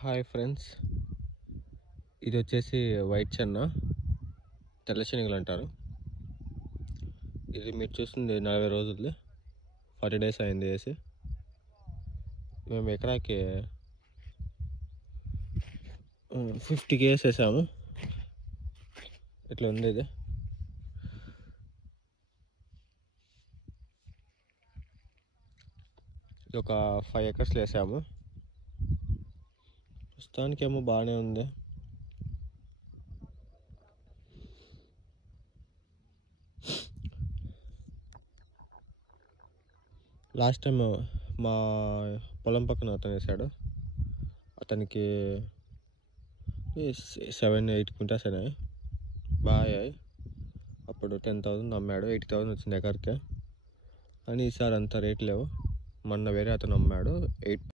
Hi friends, ఇది వచ్చేసి white చెన్న, తెల్ల శనగలు అంటారు. ఇది మీరు చూస్తుంది 40 రోజులది, 40 days అయింది వేసి. మేము ఎకరాకి 50 kgs వేసాము. ఇట్లా ఉంది ఇది. ఇది ఒక 5 acres వేసాము. ప్రస్తుతానికేమో బాగానే ఉంది. లాస్ట్ టైం మా పొలం పక్కన అతను వేసాడు. అతనికి 7-8 క్వింటాల్స్ అయినాయి, బాగా అయ్యాయి. అప్పుడు 10,000 అమ్మాడు, 80,000 వచ్చింది ఎకర్కి. కానీ ఈసారి అంత రేట్ లేవు. మొన్న వేరే అతను అమ్మాడు 8